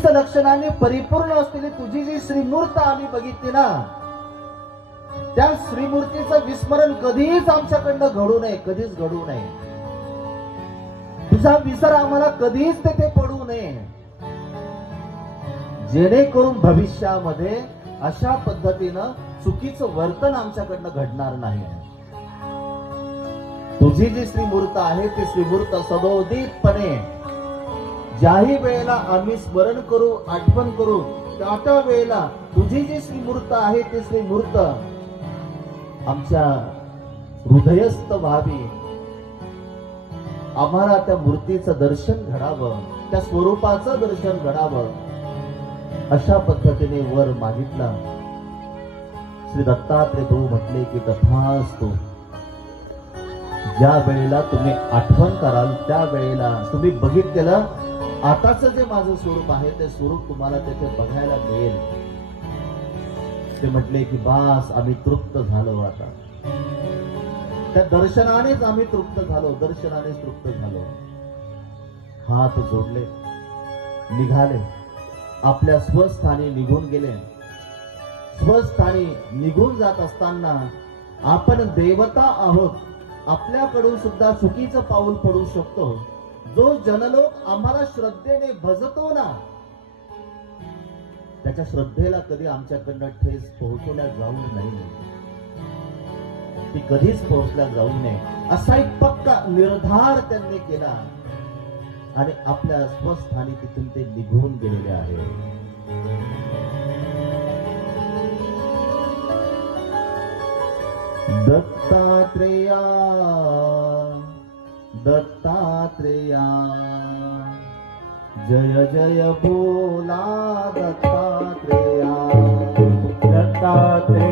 32 लक्षणांनी परिपूर्ण असलेली तुझी जी श्रीमूर्त आम्ही बघितली ना, त्या श्रीमूर्तीचं विस्मरण कधीच आमच्याकडनं घडू नये, कधीच घडू नये. तुझा विसर आम्हाला कधीच तेथे पडू नये, जेणेकरून भविष्यामध्ये अशा पद्धतीनं चुकीचं वर्तन आमच्याकडनं घडणार नाही. तुझी जी श्रीमूर्त आहे ती श्रीमूर्त सदोदितपणे ज्याही वेळेला आम्ही स्मरण करू, आठवण करू, त्या वेळेला तुझी जी श्रीमूर्त आहे ती श्रीमूर्त आमच्या हृदयस्थ व्हावी. आम्हाला त्या मूर्तीचं दर्शन घडावं, त्या स्वरूपाचं दर्शन घडावं, अशा पद्धतीने वर मागितला. श्री दत्तात्रय प्रभू म्हटले की तथास्तु. ज्या वेळेला तुम्ही आठवण कराल त्या वेळेला तुम्ही बघितलेलं आताच जे माझं स्वरूप आहे ते स्वरूप तुम्हाला तेथे बघायला मिळेल. ते म्हटले की बास, आम्ही तृप्त झालो. आता त्या दर्शनानेच आम्ही तृप्त झालो, दर्शनानेच तृप्त झालो. हात जोडले, निघाले, आपल्या स्वस्थानी निघून गेले. स्वस्थानी निघून जात असताना आपण देवता आहोत, आपल्याकडून सुद्धा चुकीचं पाऊल पडू शकतो. जो जनलोक आम्हाला श्रद्धेने भजतो ना, त्याच्या श्रद्धेला कधी आमच्याकडनं ठेस पोहोचवल्या जाऊ नये, ती कधीच पोहोचल्या जाऊ नये असा एक पक्का निर्धार त्यांनी केला आणि आपल्या स्वस्थानी तिथून ते निघून गेलेले आहे. दत्तात्रेया दत्तात्रेया जय जय बोला दत्तात्रेया. दत्तात्रेया